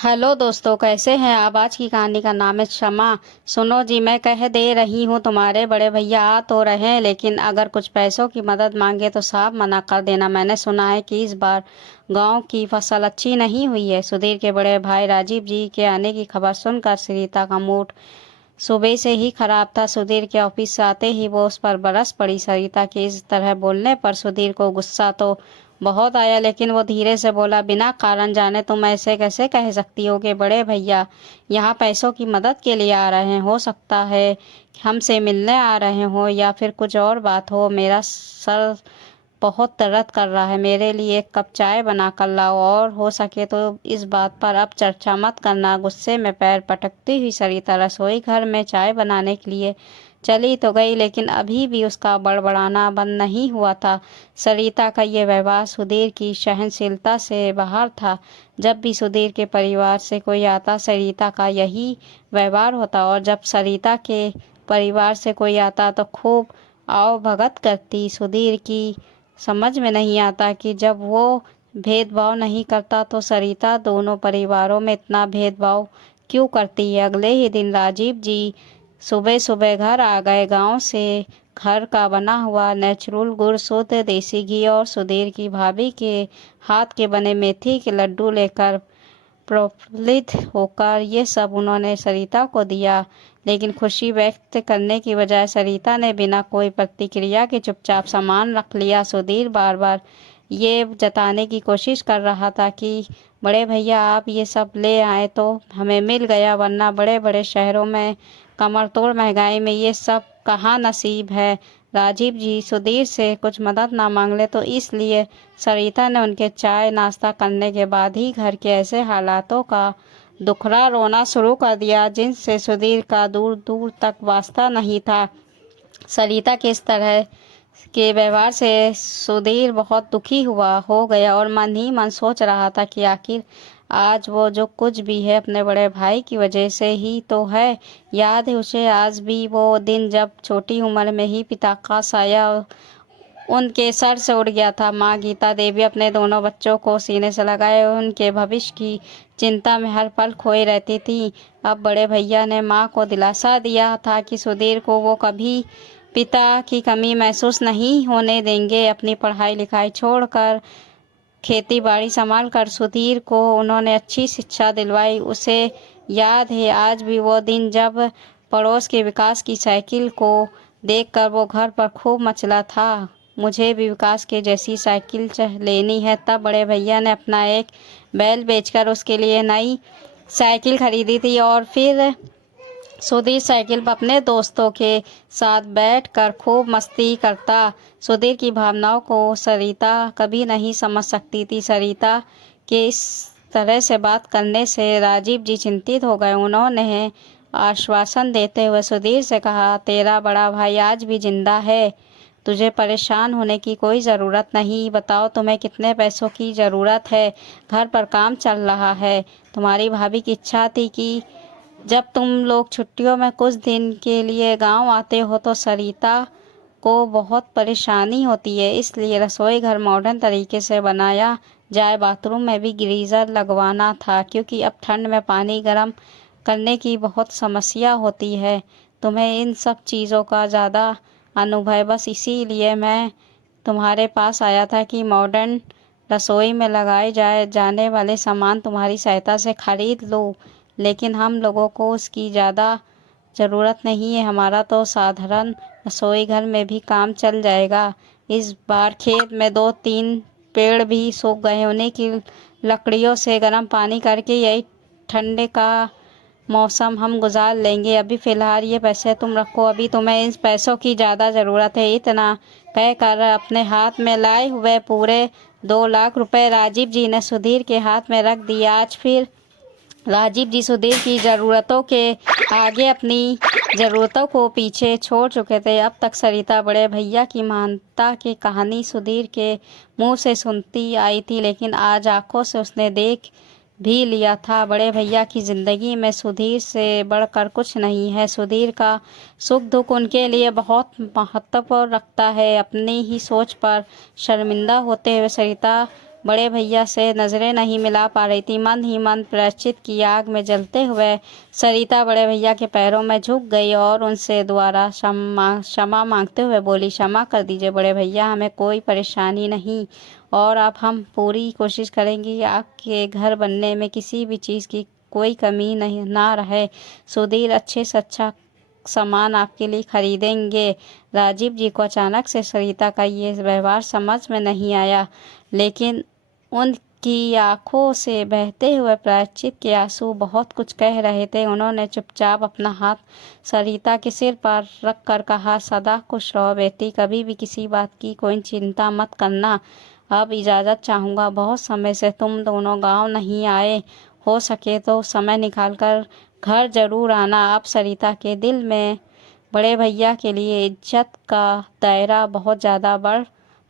Hello दोस्तों, कैसे हैं आप। आज की कहानी का नाम है क्षमा। सुनो जी, मैं कह दे रही हूँ, तुम्हारे बड़े भैया आ तो रहे हैं, लेकिन अगर कुछ पैसों की मदद मांगे तो साफ मना कर देना। मैंने सुना है कि इस बार गांव की फसल अच्छी नहीं हुई है। सुधीर के बड़े भाई राजीव जी के आने की खबर सुनकर सरिता का मूड सुबह से ही खराब था। सुधीर के ऑफिस से आते ही वो उस पर बरस पड़ी। सरिता के इस तरह बोलने पर सुधीर को गुस्सा तो बहुत आया, लेकिन वो धीरे से बोला, बिना कारण जाने तुम ऐसे कैसे कह सकती हो कि बड़े भैया यहाँ पैसों की मदद के लिए आ रहे हैं। हो सकता है कि हमसे मिलने आ रहे हो या फिर कुछ और बात हो। मेरा सर बहुत दर्द कर रहा है, मेरे लिए एक कप चाय बना कर लाओ, और हो सके तो इस बात पर अब चर्चा मत करना। गुस्से में पैर पटकती हुई सरिता रसोई घर में चाय बनाने के लिए चली तो गई, लेकिन अभी भी उसका बड़बड़ाना बंद नहीं हुआ था। सरिता का ये व्यवहार सुधीर की सहनशीलता से बाहर था। जब भी सुधीर के परिवार से कोई आता, सरिता का यही व्यवहार होता, और जब सरिता के परिवार से कोई आता तो खूब आओ भगत करती। सुधीर की समझ में नहीं आता कि जब वो भेदभाव नहीं करता तो सरिता दोनों परिवारों में इतना भेदभाव क्यों करती है। अगले ही दिन राजीव जी सुबह सुबह घर आ गए। गांव से घर का बना हुआ नेचुरल गुड़, शुद्ध देसी घी और सुधीर की भाभी के हाथ के बने मेथी के लड्डू लेकर प्रफुल्लित होकर ये सब उन्होंने सरिता को दिया। लेकिन खुशी व्यक्त करने की बजाय सरिता ने बिना कोई प्रतिक्रिया के चुपचाप सामान रख लिया। सुधीर बार बार ये जताने की कोशिश कर रहा था कि बड़े भैया आप ये सब ले आए तो हमें मिल गया, वरना बड़े बड़े शहरों में कमर तोड़ महंगाई में ये सब कहाँ नसीब है। राजीव जी सुधीर से कुछ मदद ना मांग ले, तो इसलिए सरिता ने उनके चाय नाश्ता करने के बाद ही घर के ऐसे हालातों का दुखड़ा रोना शुरू कर दिया जिनसे सुधीर का दूर दूर तक वास्ता नहीं था। सरिता के इस तरह के व्यवहार से सुधीर बहुत दुखी हुआ हो गया और मन ही मन सोच रहा था कि आखिर आज वो जो कुछ भी है अपने बड़े भाई की वजह से ही तो है। याद है उसे आज भी वो दिन जब छोटी उम्र में ही पिता का साया उनके सर से उड़ गया था। माँ गीता देवी अपने दोनों बच्चों को सीने से लगाए उनके भविष्य की चिंता में हर पल खोई रहती थी। अब बड़े भैया ने माँ को दिलासा दिया था कि सुधीर को वो कभी पिता की कमी महसूस नहीं होने देंगे। अपनी पढ़ाई लिखाई छोड़कर खेती बाड़ी संभाल कर सुधीर को उन्होंने अच्छी शिक्षा दिलवाई। उसे याद है आज भी वो दिन जब पड़ोस के विकास की साइकिल को देखकर वो घर पर खूब मचला था, मुझे भी विकास के जैसी साइकिल लेनी है। तब बड़े भैया ने अपना एक बैल बेचकर उसके लिए नई साइकिल खरीदी थी, और फिर सुधीर साइकिल पर अपने दोस्तों के साथ बैठकर खूब मस्ती करता। सुधीर की भावनाओं को सरिता कभी नहीं समझ सकती थी। सरिता के इस तरह से बात करने से राजीव जी चिंतित हो गए। उन्होंने आश्वासन देते हुए सुधीर से कहा, तेरा बड़ा भाई आज भी जिंदा है, तुझे परेशान होने की कोई ज़रूरत नहीं। बताओ तुम्हें कितने पैसों की ज़रूरत है। घर पर काम चल रहा है। तुम्हारी भाभी की इच्छा थी कि जब तुम लोग छुट्टियों में कुछ दिन के लिए गांव आते हो तो सरिता को बहुत परेशानी होती है, इसलिए रसोई घर मॉडर्न तरीके से बनाया जाए। बाथरूम में भी गीज़र लगवाना था, क्योंकि अब ठंड में पानी गर्म करने की बहुत समस्या होती है। तुम्हें इन सब चीज़ों का ज़्यादा अनुभव है, बस इसीलिए मैं तुम्हारे पास आया था कि मॉडर्न रसोई में लगाए जाने वाले सामान तुम्हारी सहायता से खरीद लूँ। लेकिन हम लोगों को उसकी ज़्यादा ज़रूरत नहीं है, हमारा तो साधारण रसोई घर में भी काम चल जाएगा। इस बार खेत में दो तीन पेड़ भी सूख गए, उन्हीं की लकड़ियों से गर्म पानी करके यही ठंडे का मौसम हम गुजार लेंगे। अभी फ़िलहाल ये पैसे तुम रखो, अभी तुम्हें इन पैसों की ज़्यादा ज़रूरत है। इतना कहकर अपने हाथ में लाए हुए पूरे 2 लाख रुपए राजीव जी ने सुधीर के हाथ में रख दिए। आज फिर राजीव जी सुधीर की ज़रूरतों के आगे अपनी ज़रूरतों को पीछे छोड़ चुके थे। अब तक सरिता बड़े भैया की महानता की कहानी सुधीर के मुंह से सुनती आई थी, लेकिन आज आंखों से उसने देख भी लिया था। बड़े भैया की ज़िंदगी में सुधीर से बढ़कर कुछ नहीं है। सुधीर का सुख दुख उनके लिए बहुत महत्व रखता है। अपनी ही सोच पर शर्मिंदा होते हुए सरिता बड़े भैया से नज़रें नहीं मिला पा रही थी। मन ही मन प्रायश्चित की आग में जलते हुए सरिता बड़े भैया के पैरों में झुक गई और उनसे दोबारा क्षमा मांगते हुए बोली, क्षमा कर दीजिए बड़े भैया, हमें कोई परेशानी नहीं और अब हम पूरी कोशिश करेंगे कि आपके घर बनने में किसी भी चीज़ की कोई कमी नहीं ना रहे। सुधीर अच्छे से अच्छा सामान आपके लिए खरीदेंगे। राजीव जी को अचानक से सरिता का ये व्यवहार समझ में नहीं आया, लेकिन उनकी आंखों से बहते हुए प्रायश्चित के आंसू बहुत कुछ कह रहे थे। उन्होंने चुपचाप अपना हाथ सरिता के सिर पर रख कर कहा, सदा खुश रहो बेटी, कभी भी किसी बात की कोई चिंता मत करना। अब इजाज़त चाहूँगा, बहुत समय से तुम दोनों गांव नहीं आए, हो सके तो समय निकाल कर घर जरूर आना। अब सरिता के दिल में बड़े भैया के लिए इज्जत का दायरा बहुत ज़्यादा बढ़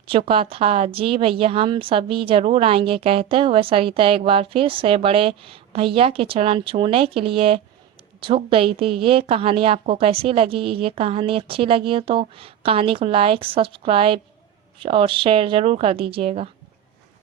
चुका था। जी भैया, हम सभी जरूर आएंगे, कहते हुए सरिता एक बार फिर से बड़े भैया के चरण छूने के लिए झुक गई थी। ये कहानी आपको कैसी लगी? ये कहानी अच्छी लगी हो तो कहानी को लाइक, सब्सक्राइब और शेयर ज़रूर कर दीजिएगा।